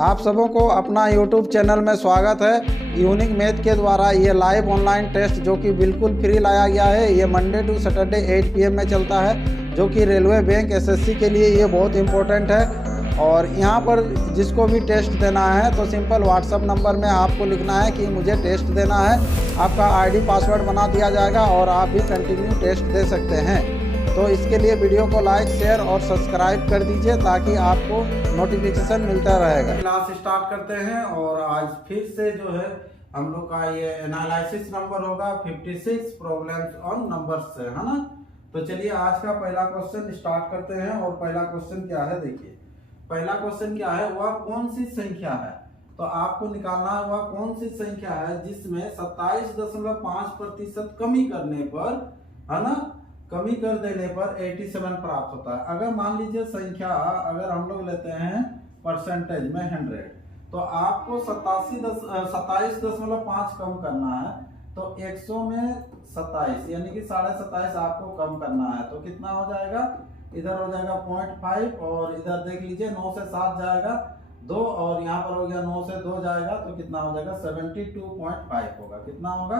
आप सबों को अपना YouTube चैनल में स्वागत है। यूनिक मैथ के द्वारा ये लाइव ऑनलाइन टेस्ट जो कि बिल्कुल फ्री लाया गया है। ये मंडे टू सैटरडे 8 PM में चलता है, जो कि रेलवे बैंक SSC के लिए ये बहुत इम्पोर्टेंट है। और यहाँ पर जिसको भी टेस्ट देना है तो सिंपल व्हाट्सअप नंबर में आपको लिखना है कि मुझे टेस्ट देना है। आपका ID पासवर्ड बना दिया जाएगा और आप भी कंटिन्यू टेस्ट दे सकते हैं। तो इसके लिए वीडियो को लाइक, शेयर और सब्सक्राइब कर दीजिए ताकि आपको नोटिफिकेशन मिलता रहेगा। क्लास स्टार्ट करते हैं और आज फिर से जो है हम लोग का ये एनालिसिस नंबर होगा 56 प्रॉब्लम्स ऑन नंबर्स से, है ना। तो चलिए आज का पहला क्वेश्चन स्टार्ट करते हैं। और पहला क्वेश्चन क्या है, देखिए पहला क्वेश्चन क्या है, वह कौन सी संख्या है। तो आपको निकालना है वह कौन सी संख्या है जिसमें 27.5% कमी करने पर, है ना, कमी कर देने पर 87 प्राप्त होता है। अगर मान लीजिए संख्या अगर हम लोग लेते हैं परसेंटेज में 100, तो आपको 27.5 कम करना है। तो 100 में 27 यानी कि 27.5 आपको कम करना है। तो कितना हो जाएगा, इधर हो जाएगा 0.5 और इधर देख लीजिए 9 से 7 जाएगा 2 और यहाँ पर हो गया 9 से 2 जाएगा तो कितना हो जाएगा 72.5 होगा। कितना होगा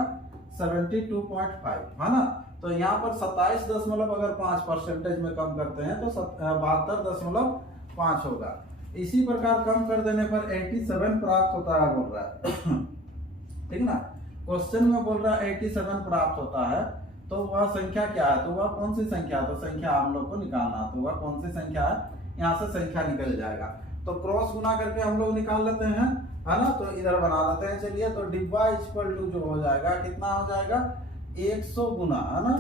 72.5, है ना। तो यहाँ पर 27.5% में कम करते हैं तो 72.5 होगा। इसी प्रकार कम कर देने पर 87 प्राप्त होता है बोल रहा है ठीक ना। क्वेश्चन में बोल रहा है 87 प्राप्त होता है, तो वह संख्या क्या है, तो वह कौन सी संख्या है। तो संख्या हम लोग को निकालना है, तो वह कौन सी संख्या है, यहाँ से संख्या निकल जाएगा। तो क्रॉस गुना करके हम लोग निकाल लेते हैं, है ना। तो इधर बना लेते हैं। चलिए तो डिब्बा इक्वल टू जो हो जाएगा कितना हो जाएगा 100 गुना, है ना।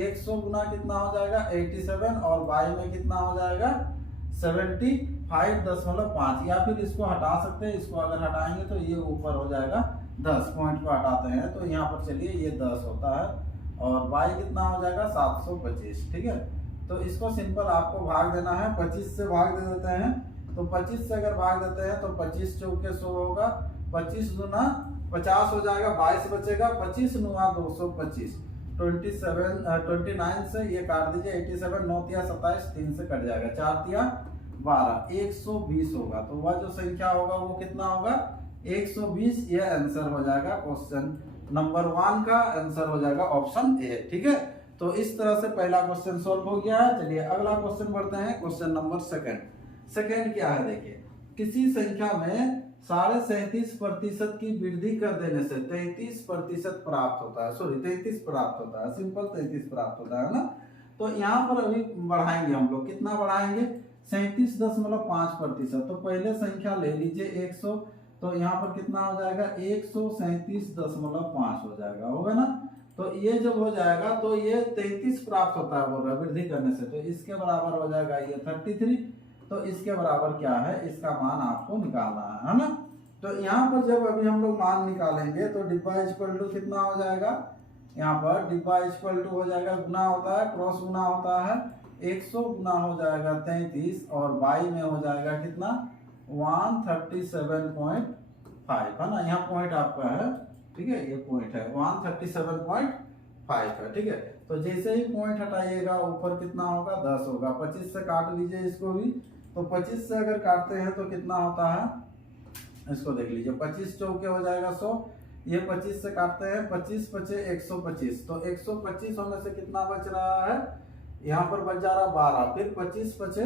100 गुना कितना हो जाएगा 87 और बाई में कितना हो जाएगा 75.5। या फिर इसको हटा सकते हैं, इसको अगर हटाएंगे तो ये ऊपर हो जाएगा 10, पॉइंट को हटाते हैं तो यहाँ पर चलिए ये 10 होता है और बाई कितना हो जाएगा 725, ठीक है। तो इसको सिंपल आपको भाग देना है, 25 से भाग दे देते हैं। तो 25 से अगर भाग देते हैं तो 25 चौके 100 होगा, 25 गुना 50 हो जाएगा, 22 बचेगा, 25 गुना 225, 29 से ये काट दीजिए 87, 9 तिया 27, 3 से कट जाएगा, 4 तिया 12, 120 होगा। तो वह जो संख्या होगा वो कितना होगा 120। ये आंसर हो जाएगा क्वेश्चन नंबर 1 का आंसर हो जाएगा ऑप्शन ए, ठीक है। तो इस तरह से पहला क्वेश्चन सोल्व हो गया है। चलिए अगला क्वेश्चन बढ़ते हैं, क्वेश्चन नंबर सेकंड क्या है, देखिए किसी संख्या में 37.5% की वृद्धि कर देने से 33% प्राप्त होता है, सॉरी 33 प्राप्त होता है, सिंपल 33 प्राप्त होता है ना। तो यहाँ पर अभी बढ़ाएंगे हम लोग, कितना बढ़ाएंगे 37.5%। तो पहले संख्या ले लीजिए 100, तो यहाँ पर कितना हो जाएगा 137.5 हो जाएगा, होगा ना। तो ये जब हो जाएगा तो ये 33 प्राप्त होता है बोल रहा है वृद्धि करने से, तो इसके बराबर हो जाएगा ये 33। तो इसके बराबर क्या है, इसका मान आपको निकालना है ना। तो यहाँ पर जब अभी हम लोग मान निकालेंगे तो डिब्बा इक्वल टू कितना हो जाएगा, यहाँ पर डिब्बा इक्वल टू हो जाएगा, गुना होता है क्रॉस गुना होता है, 100 गुना हो जाएगा 33 और बाई में हो जाएगा कितना 137.5, है ना। यहाँ पॉइंट आपका है, ठीक है, ये पॉइंट है 137.5 है, ठीक है। तो जैसे ही पॉइंट हटाइएगा ऊपर कितना होगा 10 होगा। 25 से काट लीजिए इसको भी, तो 25 से अगर काटते हैं तो कितना होता है, इसको देख लीजिए 25 चौके हो जाएगा 100, ये 25 से काटते हैं, 25 बचे 125, तो 125 होने से कितना बच रहा है, यहाँ पर बच जा रहा 12, फिर 25 बचे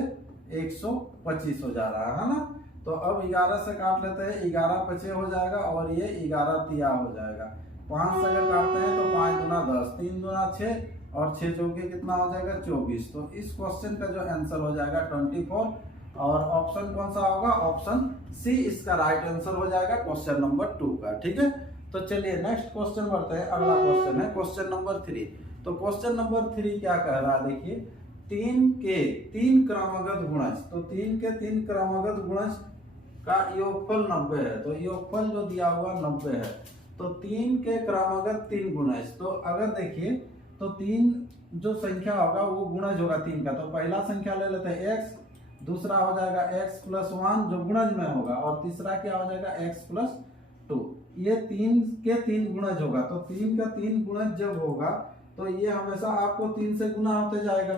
125 हो जा रहा है ना। तो अब 11 से काट लेते हैं, 11 बचे हो जाएगा और ये 11 तिया हो जाएगा। 5 से अगर काटते हैं तो 5 गुना 10, 3 गुना 6 और 6 चौके कितना हो जाएगा 24। तो इस क्वेश्चन का जो आंसर हो जाएगा 24 और ऑप्शन कौन सा होगा, ऑप्शन सी इसका राइट आंसर हो जाएगा क्वेश्चन नंबर 2 का, ठीक है। तो चलिए नेक्स्ट क्वेश्चन बढ़ते हैं। अगला क्वेश्चन है क्वेश्चन नंबर 3। तो क्वेश्चन नंबर 3 क्या कह रहा है, देखिए 3 के 3 क्रमागत गुणज, तो 3 के 3 क्रमागत गुणज का योगफल 90 है। तो योगफल जो दिया हुआ 90 है, तो 3 के क्रमागत 3 गुणज, तो अगर देखिए तो 3 जो संख्या होगा वो गुणज होगा 3 का। तो पहला संख्या ले लेते हैं x, दूसरा हो जाएगा x + 1 जो गुणज में होगा और तीसरा क्या हो जाएगा x + 2। ये 3 के 3 गुणज होगा। तो 3 का 3 गुणज जब होगा तो ये हमेशा आपको 3 से गुना होते जाएगा,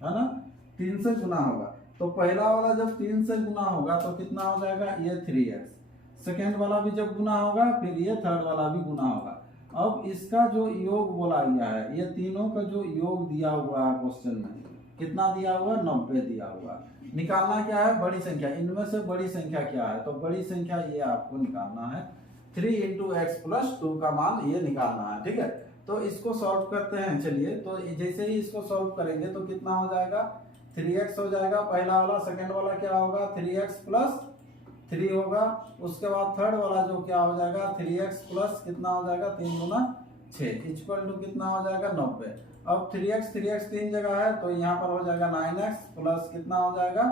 है ना, 3 से गुना होगा। तो पहला वाला जब 3 से गुना होगा तो कितना हो जाएगा, ये 3x। सेकेंड वाला भी जब गुना होगा फिर ये थर्ड वाला भी गुना होगा। अब इसका जो योग बोला गया है, ये तीनों का जो योग दिया हुआ है क्वेश्चन में, कितना दिया हुआ, 90 दिया हुआ। निकालना क्या है, बड़ी संख्या। इनमें से बड़ी संख्या क्या है, तो बड़ी संख्या ये आपको निकालना है 3 × x+2 का मान ये निकालना है, ठीक है। तो इसको सॉल्व करते हैं, चलिए। तो जैसे ही इसको सॉल्व करेंगे तो कितना हो जाएगा, 3x हो जाएगा पहला वाला। सेकेंड वाला क्या होगा, 3x+3 होगा। उसके बाद थर्ड वाला जो क्या हो जाएगा, 3x+ कितना हो जाएगा, 3 × 6 इक्वल टू कितना हो जाएगा, 90। अब 3x 3 जगह है तो यहाँ पर हो जाएगा 9x प्लस कितना हो जाएगा,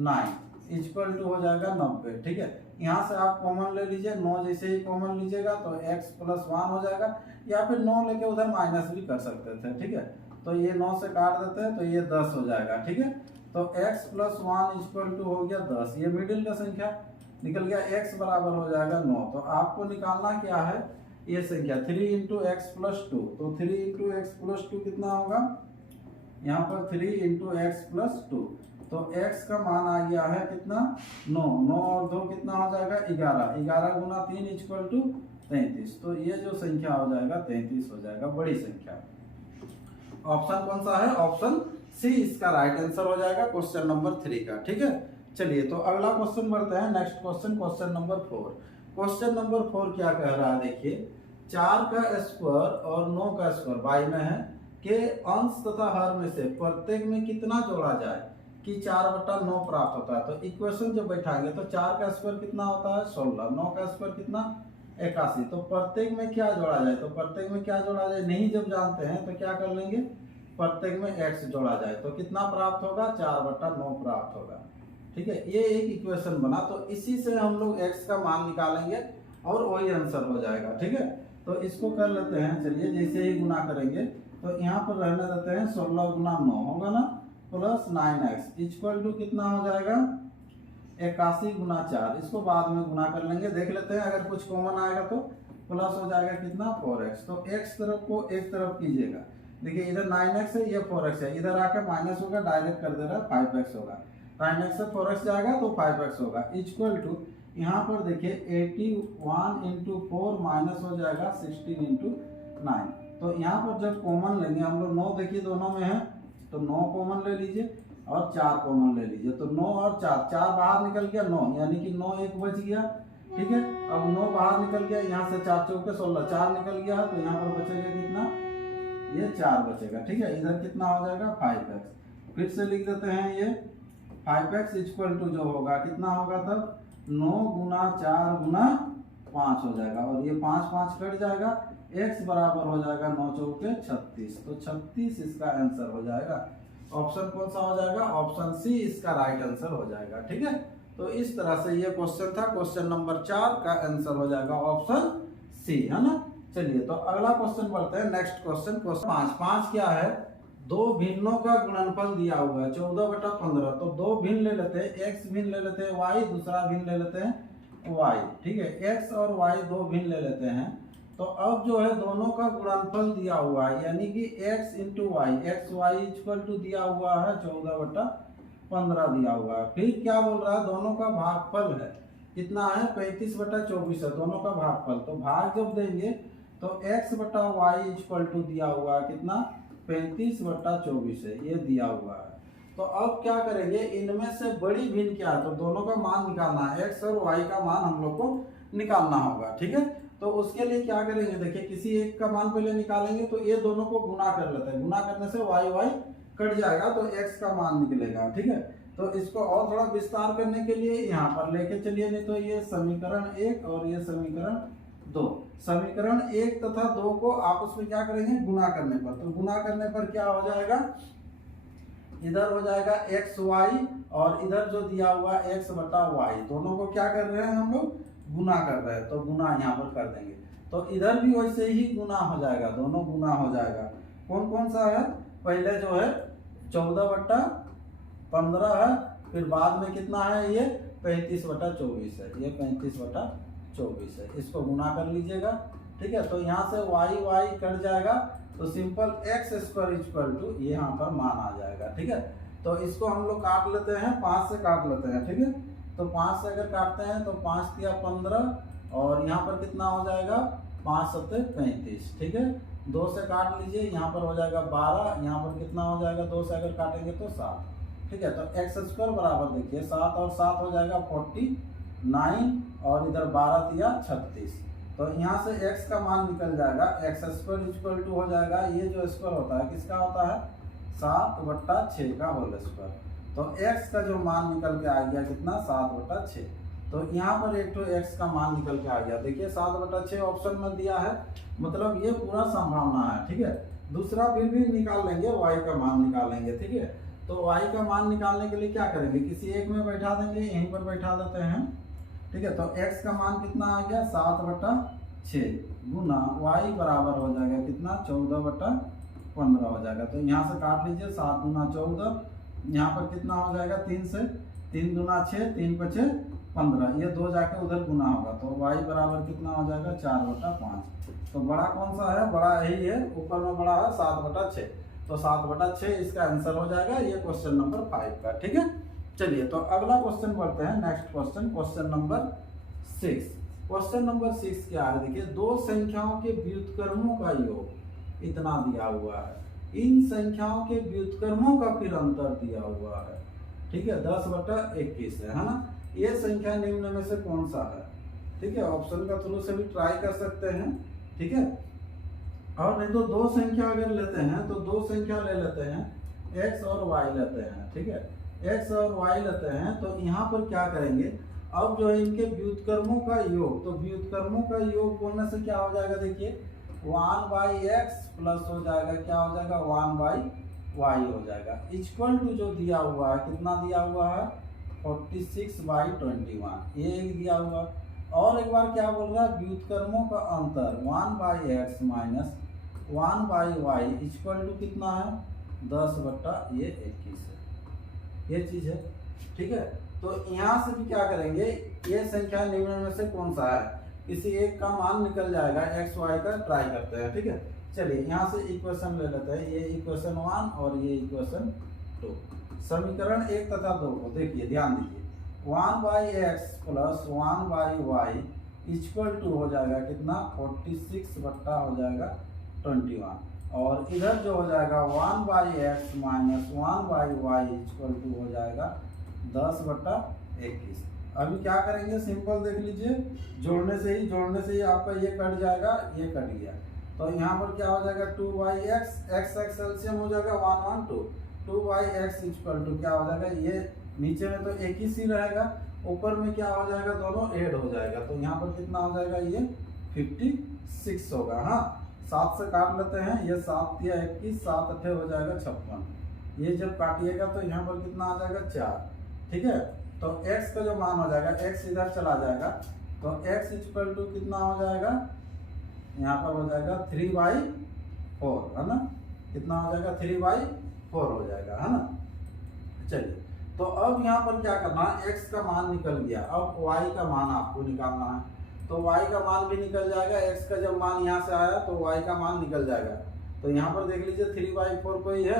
9 इक्वल टू हो जाएगा 90, ठीक है। यहाँ से आप कॉमन ले लीजिए, 9 जैसे ही कॉमन लीजिएगा तो x+1 हो जाएगा, या फिर 9 लेके उधर माइनस भी कर सकते थे, ठीक है। तो ये 9 से काट देते हैं तो ये 10 हो जाएगा, ठीक है। तो x+1 इक्वल टू हो गया 10, ये मिडिल का संख्या निकल गया। x बराबर हो जाएगा 9। तो आपको निकालना क्या है, ये संख्या 3 × x+2। तो 3 × x+2 कितना होगा, यहाँ पर 3 × x+2। तो x का मान आ गया है कितना, 9। 9 और 2 कितना हो जाएगा, 11। 11 × 3 इक्वल टू 33। तो ये जो संख्या हो जाएगा 33 हो जाएगा, बड़ी संख्या। ऑप्शन कौन सा है, ऑप्शन सी इसका राइट आंसर हो जाएगा क्वेश्चन नंबर 3 का, ठीक है। चलिए तो अगला क्वेश्चन बढ़ते हैं, next question, question number 4। Question number 4 क्या कह रहा है, देखिए। 4 का स्क्वायर और 9 का स्क्वायर बाई में है के अंश तथा हर में से प्रत्येक में कितना जोड़ा जाए कि 4/9 प्राप्त होता है। तो इक्वेशन जब बैठाएंगे तो 4 का स्क्वायर कितना होता है, 16। 9 का स्क्वायर कितना, 81। तो प्रत्येक में क्या जोड़ा जाए, तो प्रत्येक में क्या जोड़ा जाए नहीं जब जानते हैं तो क्या कर लेंगे, प्रत्येक में x जोड़ा जाए तो कितना प्राप्त होगा, 4/9 प्राप्त होगा, ठीक है। ये एक इक्वेशन बना, तो इसी से हम लोग x का मान निकालेंगे और वही आंसर हो जाएगा, ठीक है। तो इसको कर लेते हैं, चलिए। जैसे ही गुना करेंगे तो यहाँ पर रहने देते हैं 16 × 9 होगा ना, प्लस 9x इक्वल टू कितना हो जाएगा, 81 × 4। इसको बाद में गुना कर लेंगे, देख लेते हैं अगर कुछ कॉमन आएगा तो प्लस हो जाएगा कितना, 4x। तो x तरफ को एक तरफ कीजिएगा, देखिए इधर 9x है, ये 4x है, इधर आके माइनस होगा, डायरेक्ट कर दे रहा है 5x होगा। 9x से 4x जाएगा तो 5x होगा इक्वल टू, यहाँ पर देखिए 81 × 4 माइनस हो जाएगा 16 × 9। तो यहाँ पर जब कॉमन लेंगे हम लोग, 9 देखिए दोनों में है तो 9 कॉमन ले लीजिए और 4 कॉमन ले लीजिए। तो 9 और 4 बाहर निकल गया 9, यानी कि 9 एक बच गया, ठीक है। अब 9 बाहर निकल गया, यहाँ से 4 × 4 = 16, 4 निकल गया तो यहाँ पर बचेगा कितना, ये 4 बचेगा, ठीक है। इधर कितना हो जाएगा, 5x। फिर से लिख देते हैं, ये 5x इक्वल टू जो होगा कितना होगा, तब 9 × 4 × 5 हो जाएगा, और ये 5 5 कट जाएगा, x बराबर हो जाएगा 9 × 4 = 36। तो 36 इसका आंसर हो जाएगा। ऑप्शन कौन सा हो जाएगा, ऑप्शन सी इसका राइट आंसर हो जाएगा, ठीक है। तो इस तरह से ये क्वेश्चन था, क्वेश्चन नंबर 4 का आंसर हो जाएगा ऑप्शन सी, है ना। चलिए तो अगला क्वेश्चन बढ़ते हैं, नेक्स्ट क्वेश्चन, क्वेश्चन 5 क्या है, दो भिन्नों का गुणनफल दिया हुआ है 14/15। तो दो भिन्न ले लेते हैं, x भिन्न ले लेते हैं, y दूसरा भिन्न ले लेते हैं, y, ठीक है। x और y दो भिन्न ले लेते हैं। तो अब जो है दोनों का गुणनफल दिया हुआ है, यानी कि x × y, xy equal to दिया हुआ है 14/15 दिया हुआ है। फिर क्या बोल रहा है, दोनों का भागफल है, कितना है, 35/24 है दोनों का भागफल। तो भाग जब देंगे तो x/y इक्वल टू दिया हुआ है कितना, 35/24 है, ये दिया हुआ है। तो अब क्या करेंगे, इनमें से बड़ी भिन्न क्या है, तो दोनों का मान निकालना है, x और y का मान हम लोग को निकालना होगा, ठीक है। तो उसके लिए क्या करेंगे, देखिए किसी एक का मान पहले निकालेंगे, तो ये दोनों को गुना कर लेते हैं, गुना करने से y कट जाएगा तो x का मान निकलेगा, ठीक है। तो इसको और थोड़ा विस्तार करने के लिए यहाँ पर लेके चलिए, नहीं तो ये समीकरण 1 और ये समीकरण 2, समीकरण 1 तथा 2 को आपस में क्या करेंगे, गुना करने पर। तो गुना करने पर क्या हो जाएगा, इधर हो जाएगा xy और इधर जो दिया हुआ x/y, दोनों को क्या कर रहे हैं हम लोग, गुना कर रहे हैं। तो गुना यहाँ पर कर देंगे, तो इधर भी वैसे ही गुना हो जाएगा, दोनों गुना हो जाएगा। कौन कौन सा है, पहले जो है 14/15 है, फिर बाद में कितना है, ये 35/24 है, ये 35/24 है, इसको गुना कर लीजिएगा, ठीक है। तो यहाँ से y कट जाएगा, तो सिंपल x² इक्वल टू यहाँ पर मान आ जाएगा, ठीक है। तो इसको हम लोग काट लेते हैं, 5 से काट लेते हैं, ठीक है। तो 5 से अगर काटते हैं तो 5 तिया 15 और यहाँ पर कितना हो जाएगा 5 सत्ते 35, ठीक है। 2 से काट लीजिए, यहाँ पर हो जाएगा 12, यहाँ पर कितना हो जाएगा 2 से अगर काटेंगे तो 7, ठीक है। तो एक्स स्क्वायर बराबर देखिए 7 और 7 हो जाएगा 49 और इधर 12 तिया 36। तो यहाँ से x का मान निकल जाएगा, एक्स स्क्वायर इक्वल टू हो जाएगा, ये जो स्क्वायर होता है किसका होता है 7/6 का होल स्क्वायर। तो x का जो मान निकल के आ गया कितना 7/6। तो यहाँ पर एक तो x का मान निकल के आ गया, देखिए 7/6 ऑप्शन में दिया है, मतलब ये पूरा संभावना है, ठीक है। दूसरा फिर भी निकाल लेंगे, y का मान निकालेंगे, ठीक है। तो y का मान निकालने के लिए क्या करेंगे, किसी एक में बैठा देंगे, यहीं पर बैठा देते हैं, ठीक है। तो x का मान कितना आ गया 7/6 गुना y बराबर हो जाएगा कितना 14/15 हो जाएगा। तो यहाँ से काट लीजिए, 7 गुना 14, यहाँ पर कितना हो जाएगा 3 से, 3 गुना 6, 3 × 5 15, ये 2 जाके उधर गुना होगा, तो y बराबर कितना हो जाएगा 4/5। तो बड़ा कौन सा है, बड़ा यही है, ऊपर में बड़ा है 7/6, तो 7/6 इसका आंसर हो जाएगा, ये क्वेश्चन नंबर 5 का, ठीक है। चलिए तो अगला क्वेश्चन बढ़ते हैं, next question, question number 6। Question number 6 क्या है, देखिए दो संख्याओं के व्युत्क्रमों का योग इतना दिया हुआ है, इन संख्याओं के व्युत्क्रमों का फिर अंतर दिया हुआ है, ठीक है, 10/21 है ना। ये संख्या निम्न में से कौन सा है, ठीक है। ऑप्शन का थ्रू से भी ट्राई कर सकते हैं, ठीक है। और नहीं तो दो संख्या अगर लेते हैं तो दो संख्या ले लेते हैं, x और y लेते हैं, ठीक है। x और y लेते हैं तो यहाँ पर क्या करेंगे, अब जो है इनके व्युत्क्रमों का योग, तो व्युत्क्रमों का योग बोलने से क्या हो जाएगा, देखिए 1/x प्लस हो जाएगा, क्या हो जाएगा 1/y हो जाएगा, इक्वल टू जो दिया हुआ है, कितना दिया हुआ है 46/21, ये एक दिया हुआ। और एक बार क्या बोल रहा है, व्युत्क्रमों का अंतर 1/x minus 1/y equal to कितना है 10/21 है, ये चीज है, ठीक है। तो यहाँ से भी क्या करेंगे, ये संख्या निम्न में से कौन सा है, किसी एक का मान निकल जाएगा, एक्स वाई का ट्राई करते हैं, ठीक है। चलिए यहाँ से इक्वेशन ले लेते हैं, ये इक्वेशन 1 और ये इक्वेशन 2, समीकरण 1 तथा 2 को देखिए, ध्यान दीजिए, 1/x plus 1/y equal to हो जाएगा कितना 46 बट्टा हो जाएगा 21, और इधर जो हो जाएगा 1/x minus 1/y equal to हो जाएगा 10/21। अभी क्या करेंगे, सिंपल देख लीजिए, जोड़ने से ही आपका ये कट जाएगा, ये कट गया, तो यहाँ पर क्या हो जाएगा 2/x, x एलसीएम हो जाएगा 1 1 2, 2/x इक्वल टू क्या हो जाएगा, ये नीचे में तो एक ही सी रहेगा, ऊपर में क्या हो जाएगा दोनों ऐड हो जाएगा, तो यहाँ पर कितना हो जाएगा ये 56 होगा। हाँ 7 से काट लेते हैं, ये 7 या 21, 7 8 हो जाएगा 56, ये जब काटिएगा तो यहाँ पर कितना आ जाएगा 4, ठीक है। तो x का जो मान हो जाएगा, x इधर चला जाएगा, तो x इक्वल टू कितना हो जाएगा, यहाँ पर हो जाएगा 3/4, है ना, कितना हो जाएगा 3/4 हो जाएगा, है ना। चलिए तो अब यहाँ पर क्या करना है, x का मान निकल गया, अब y का मान आपको निकालना है, तो y का मान भी निकल जाएगा, x का जब मान यहाँ से आया तो y का मान निकल जाएगा। तो यहाँ पर देख लीजिए 3/4 कोई है,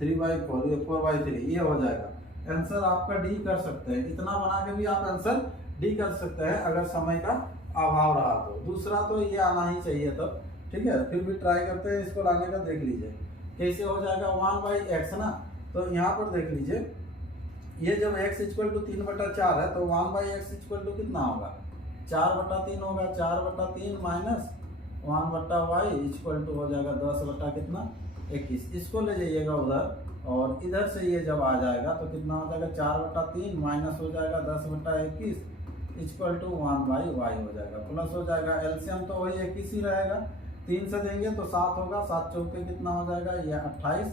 3/4, ये 4/3, ये हो जाएगा। आंसर आपका डी कर सकते हैं, इतना बना के भी आप आंसर डी कर सकते हैं अगर समय का अभाव रहा तो। दूसरा तो ये आना ही चाहिए तब, ठीक है, फिर भी ट्राई करते हैं इसको लाने का, देख लीजिए कैसे हो जाएगा 1/x ना। तो यहाँ पर देख लीजिए, ये जब x इक्वल टू 3/4 है तो 1/x इक्वल टू कितना होगा 4/3 होगा, 4/3 माइनस 1/y इक्वल टू हो जाएगा 10/21, इसको ले जाइएगा उधर, और इधर से ये जब आ जाएगा तो कितना हो जाएगा 4/3 माइनस हो जाएगा 10/21 इक्वल टू 1/y हो जाएगा, प्लस हो जाएगा, एलसीएम तो वही 21 ही रहेगा, 3 से देंगे तो 7 होगा, 7 चौके कितना हो जाएगा ये 28,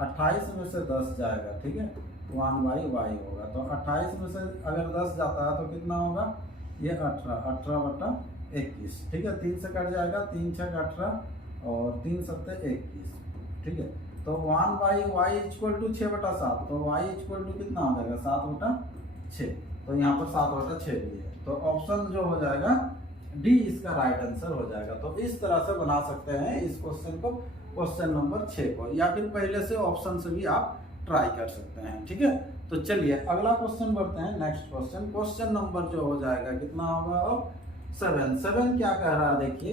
28 में से 10 जाएगा, ठीक है, 1/y होगा। तो 28 में से अगर 10 जाता है तो कितना होगा ये 18/21, ठीक है, 3 से कट जाएगा, 3 6 18 और 3 7 21, ठीक है। तो 1/y इक्वल टू 6/7, तो y इक्वल टू कितना हो जाएगा 7/6, तो यहाँ पर 7/6 भी है, तो ऑप्शन जो हो जाएगा डी इसका राइट आंसर हो जाएगा। तो इस तरह से बना सकते हैं इस क्वेश्चन को, क्वेश्चन नंबर 6 को, या फिर पहले से ऑप्शन से भी आप ट्राई कर सकते हैं। ठीक है, तो चलिए अगला क्वेश्चन बढ़ते हैं। नेक्स्ट क्वेश्चन, क्वेश्चन नंबर जो हो जाएगा कितना होगा अब 7। 7 क्या कह रहा है देखिए,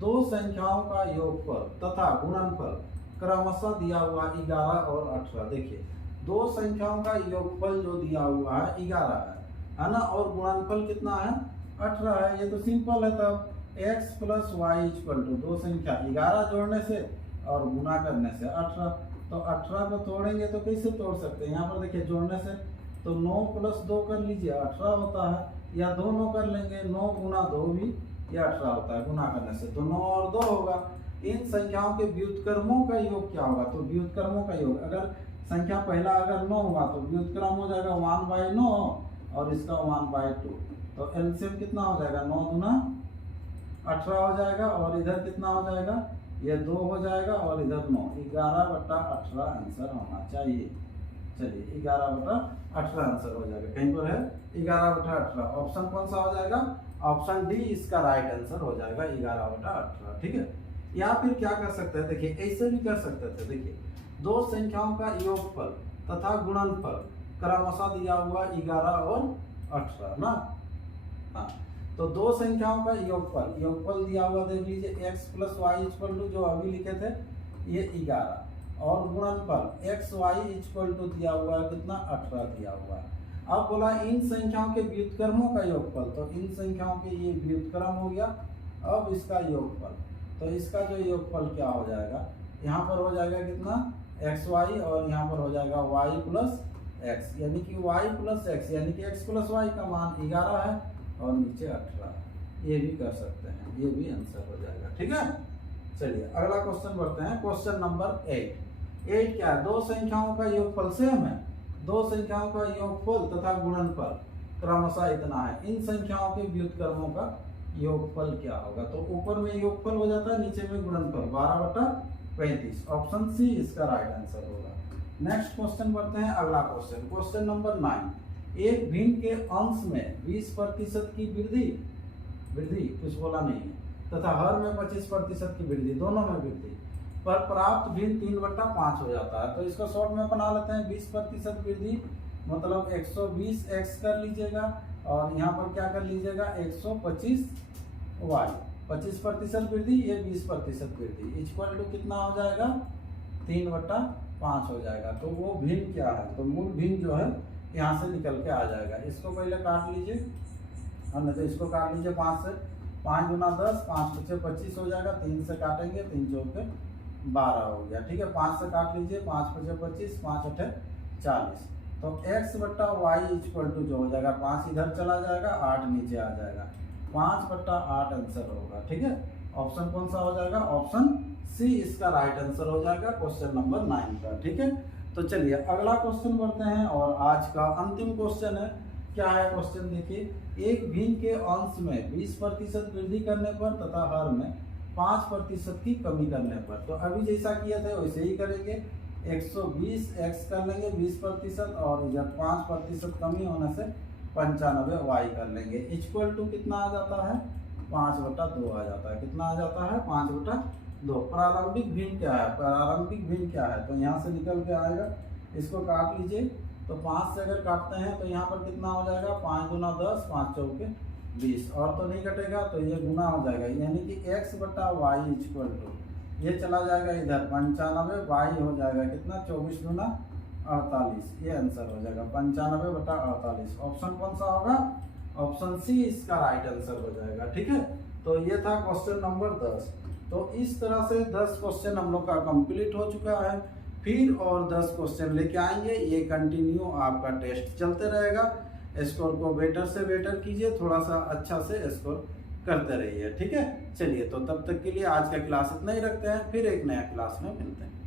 दो संख्याओं का योगफल तथा गुणनफल क्रमशः दिया हुआ 11 और 18। देखिए दो संख्याओं का योगफल जो दिया हुआ है 11 है ना, और गुणनफल कितना है 18 है। ये तो सिंपल है, तब x plus y equal to दो संख्या 11 जोड़ने से और गुना करने से 18। तो 18 को तोड़ेंगे तो कैसे तोड़ सकते हैं, यहाँ पर देखिए जोड़ने से तो 9 प्लस 2 कर लीजिए 18 होता है, या दोनों कर लेंगे 9 गुना 2 भी ये 18 होता है गुना करने से, तो 9 और 2 होगा। इन संख्याओं के व्युत्क्रमों का योग क्या होगा, तो व्युत्क्रमों का योग अगर संख्या पहला अगर 9 हुआ तो व्युत्क्रम हो जाएगा 1/9 और इसका 1/2। तो एलसीएम कितना हो जाएगा 9 दूना 18 हो जाएगा, और इधर कितना हो जाएगा ये 2 हो जाएगा, और इधर 9, 11/18 आंसर होना चाहिए। चलिए 11/18 आंसर हो जाएगा, कहीं पर है 11/18। ऑप्शन कौन सा हो जाएगा, ऑप्शन डी इसका राइट आंसर हो जाएगा 11/18। ठीक है, या फिर क्या कर सकते हैं, देखिए ऐसे भी कर सकते थे। देखिए दो संख्याओं का योगफल तथा गुणनफल क्रमशः दिया हुआ 11 और 18 ना। हाँ, तो दो संख्याओं का योगफल दिया हुआ देख लीजिए x plus y equal to जो अभी लिखे थे ये 11, और गुणनफल एक्स वाई इक्वल टू दिया हुआ है कितना 18 दिया हुआ है। अब बोला इन संख्याओं के व्युत्क्रमों का योगफल, तो इन संख्याओं के ये व्युत्क्रम हो गया। अब इसका योगफल, तो इसका जो योगफल क्या हो जाएगा, यहाँ पर हो जाएगा कितना एक्स वाई, और यहाँ पर हो जाएगा वाई प्लस एक्स, यानी कि वाई प्लस एक्स, यानी कि एक्स प्लस वाई का मान 11 है और नीचे 18। ये भी कर सकते हैं, ये भी आंसर हो जाएगा। ठीक है, चलिए अगला क्वेश्चन बढ़ते हैं। क्वेश्चन नंबर 8 क्या है, दो संख्याओं का योगफल सेम है, दो संख्याओं का योगफल तथा गुणनफल क्रमशः इतना है, इन संख्याओं के व्युत्क्रमों का योगफल क्या होगा, तो ऊपर में योगफल हो जाता है, नीचे में गुणनफल 12/35। ऑप्शन सी इसका राइट आंसर होगा। नेक्स्ट क्वेश्चन बढ़ते हैं। अगला क्वेश्चन, क्वेश्चन नंबर 9, एक भिन्न के अंश में 20% की वृद्धि कुछ बोला नहीं है, तथा हर में 25% की वृद्धि, दोनों में वृद्धि पर प्राप्त भिन्न 3/5 हो जाता है। तो इसको शॉर्ट में बना लेते हैं, 20% वृद्धि मतलब 120x कर लीजिएगा, और यहाँ पर क्या कर लीजिएगा 125y, 25% वृद्धि, ये 20% वृद्धि, इक्वल टू कितना हो जाएगा 3/5 हो जाएगा। तो वो भिन्न क्या है, तो मूल भिन्न जो है यहाँ से निकल के आ जाएगा। इसको पहले काट लीजिए, हमने तो इसको काट लीजिए 5 से, 5 गुना 10, 5 × 25 हो जाएगा, 3 से काटेंगे 3 × 4 = 12 हो गया। ठीक है, 5 से काट लीजिए, 5 × 25, 5 × 8 = 40। तो x/y इक्वल टू जो हो जाएगा 5 इधर चला जाएगा, 8 नीचे आ जाएगा, 5/8 आंसर होगा। ठीक है, ऑप्शन कौन सा हो जाएगा, ऑप्शन सी इसका राइट आंसर हो जाएगा क्वेश्चन नंबर 9 का। ठीक है, तो चलिए अगला क्वेश्चन बढ़ते हैं, और आज का अंतिम क्वेश्चन है। क्या है क्वेश्चन देखिए, एक भिन्न के अंश में 20% वृद्धि करने पर तथा हर में 5% की कमी करने पर, तो अभी जैसा किया था वैसे ही करेंगे, 120x कर लेंगे 20%, और इधर 5% कमी होने से 95y कर लेंगे, इक्वल टू कितना आ जाता है 5/2 आ जाता है। कितना आ जाता है 5/2। प्रारंभिक भिन्न क्या है, प्रारंभिक भिन्न क्या है, तो यहाँ से निकल के आएगा, इसको काट लीजिए, तो 5 से अगर काटते हैं तो यहाँ पर कितना हो जाएगा 5 गुना 10, 5 चौके 20, और तो नहीं कटेगा तो ये गुना हो जाएगा, यानी कि x/y इक्वल टू ये चला जाएगा इधर 95, y हो जाएगा कितना 24 गुना 48, ये आंसर हो जाएगा 95/48। ऑप्शन कौन सा होगा, ऑप्शन सी इसका राइट आंसर हो जाएगा। ठीक है, तो ये था क्वेश्चन नंबर 10। तो इस तरह से 10 क्वेश्चन हम लोग का कंप्लीट हो चुका है, फिर और 10 क्वेश्चन लेके आएंगे। ये कंटिन्यू आपका टेस्ट चलते रहेगा, स्कोर को बेटर से बेटर कीजिए, थोड़ा सा अच्छा से स्कोर करते रहिए। ठीक है, चलिए तो तब तक के लिए आज का क्लास इतना ही रखते हैं, फिर एक नया क्लास में मिलते हैं।